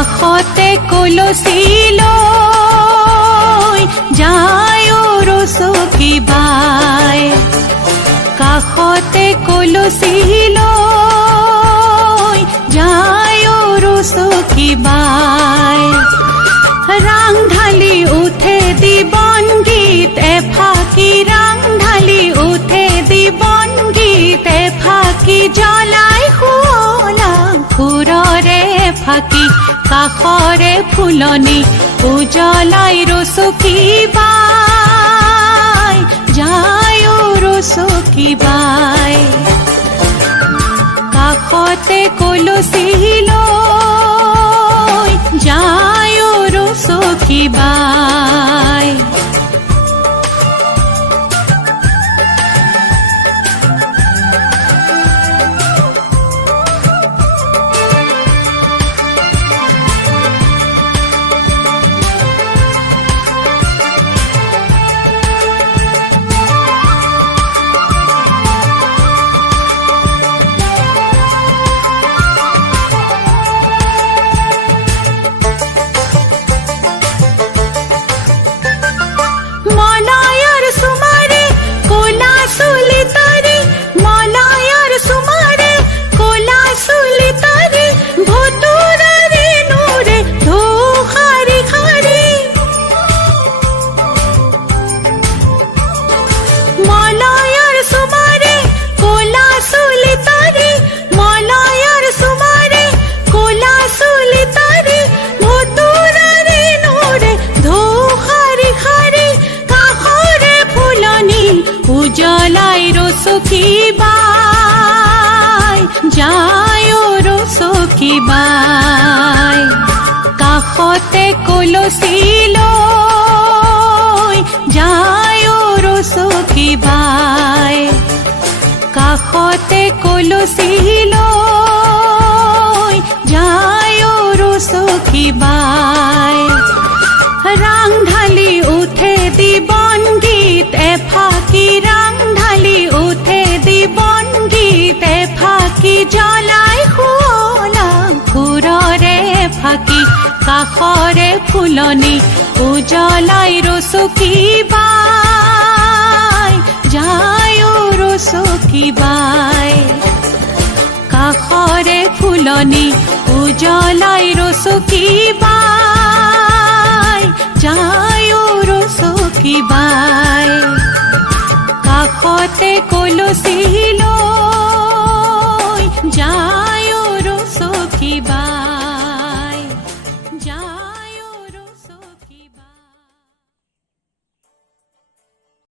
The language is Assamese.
কাষতে কলচি লৈ যায় ৰচকী বাই, কাষতে কলচি লৈ যায় ৰচকী বাই। ৰাং ঢালি উঠে দিবন গীত এফাকি, ৰাং ঢালি উঠে দিবন গীত এফাকি, জ্বলাই শুৱলা ফুৰৰে ফাকি, কাষৰে ফুলনি উজ্বলাই ৰচকী বাই, যায় ৰচকী বাই। কাষতে কলচি লৈ যায় ৰচকী বাই। উজ্বলাই ৰচকী বাই, যায় ৰচকী বাই। কাষতে কলচি লৈ যায় ৰচকী বাই, কাষতে কলচি লৈ যায় ৰচকী বাই। ৰাং ঢালি উঠে দিবন গীত এফাকি, ৰাং ঢালি উঠে দিবন গীত এফাকি, জ্বলাই শুৱলা ফুৰৰে ফাকি, কাষৰে ফুলনি উজ্বলাই ৰচকী বাই, যায় ৰচকী বাই। কাষৰে ফুলনি উজ্বলাই ৰচকী বাই, যায় ৰচকী বাই।